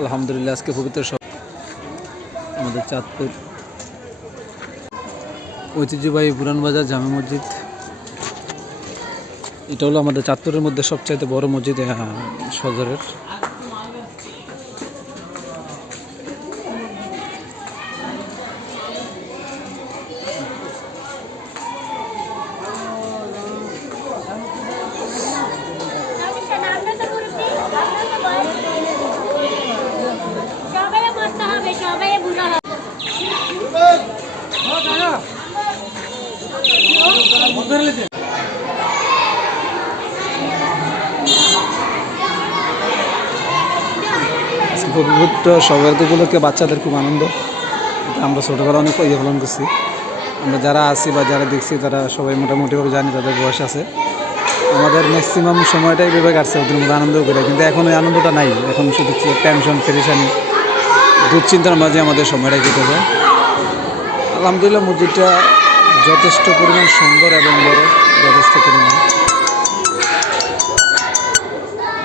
আলহামদুলিল্লাহ আজকে পবিত্র আমাদের চাঁদপুর ঐতিহ্যবাহী পুরান বাজার জামে মসজিদ। এটা হলো আমাদের চাঁদপুরের মধ্যে সবচাইতে বড় মসজিদ সদরের। পবিত্র সবাই উপলক্ষে বাচ্চাদের খুব আনন্দ। আমরা ছোটোবেলা অনেক ইয়ে পালন করছি। আমরা যারা আছি বা যারা দেখছি তারা সবাই মোটামুটিভাবে জানি, তাদের বয়স আছে। আমাদের ম্যাক্সিমাম সময়টাই ভেবে কাটছে ওদের মধ্যে আনন্দ করে, কিন্তু এখন ওই আনন্দটা নাই। এখন শুধু টেনশন, পেরেশানি, দুশ্চিন্তার মাঝে আমাদের সময়টা কেটে যায়। আলহামদুলিল্লাহ মসজিদটা যথেষ্ট পরিমাণ সুন্দর এবং বড়, যথেষ্ট পরিমাণ।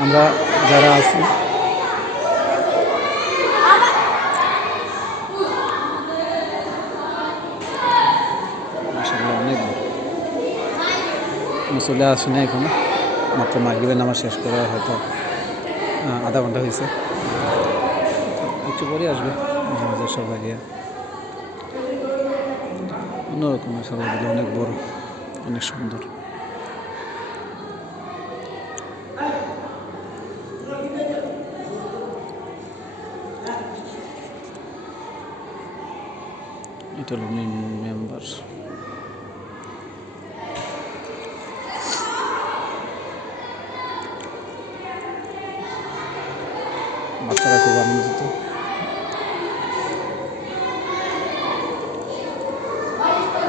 আমরা যারা আছি অনেক চলে আসি না, এখন মাত্র মাগরিবের নামাজ শেষ করে হয়তো আধা ঘন্টা হয়েছে, একটু পরে আসবে আমাদের সবাই। অন্যরকম সবাইগুলো অনেক বড়, অনেক সুন্দর। এটা হলো মেম্বার। বাচ্চারা খুব আনন্দিত।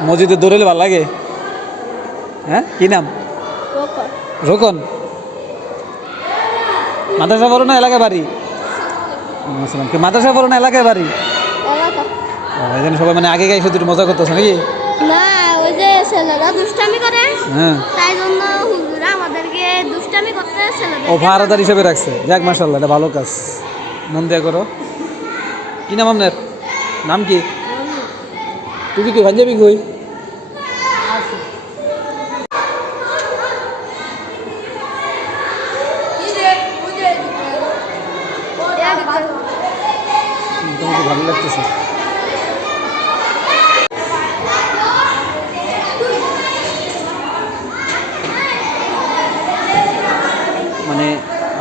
মসজিদে দৌড়ালে ভালো লাগে। হ্যাঁ, কি নাম? রোকন। মাদ্রাসা পড়ো না এলাকায় বাড়ি? মাদ্রাসা পড়ো না এলাকায় বাড়ি? এই জন্য সবাই মানে আগে গায়ে শুধু মজা করতেছে নাকি? না, ওই যে ছেলেরা দুষ্টামি করে, তাই জন্য হুজুরা আমাদেরকে দুষ্টামি করতে ছেলেদের ও ভাড়াদার হিসেবে রাখছে। যাক মাশাআল্লাহ, এটা ভালো কাজ, মন দিয়ে করো। কি নাম আপনার? নাম কি? তুমি কি পাঞ্জাবি কই? তোমাকে ভালো লাগতেছে? মানে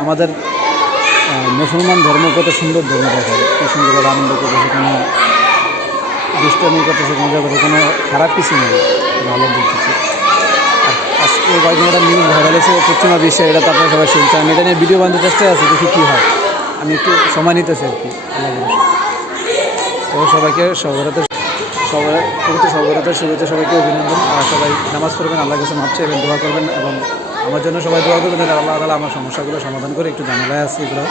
আমাদের মুসলমান ধর্ম কত সুন্দর ধর্ম দেখা যায়, কি সুন্দর আনন্দ করতেছে, কোনো দুষ্টামি করতেছে, মজা করতেছে, কোনো খারাপ কিছু নেই, ভালো দেখতেছে। আর আজকে কয়েকদিন একটা নিউজ ভাইরাল হয়েছে পশ্চিমা বিশ্বে, এটা তো আপনারা সবাই শুনছে। আমি এটা নিয়ে ভিডিও বানাতে চেষ্টা আছে, দেখি কী হয়। আমি একটু সময় নিতেছি আর কি। তো সবাইকে সবরাতের শুরুতে সবাইকে অভিনন্দন। আর সবাই নামাজ পড়বেন, আল্লাহর কাছে মাপ চাইবেন, দোয়া করবেন, এবং আমার জন্য সবাই দোয়া করবেন যাতে আল্লাহ তাআলা আমার সমস্যাগুলো সমাধান করে। একটু ঝামেলায় আছে এগুলো,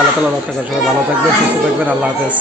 আল্লাহ তাআলা রক্ষা করে। সবাই ভালো থাকবেন, সুস্থ থাকবেন। আল্লাহ হাফেজ।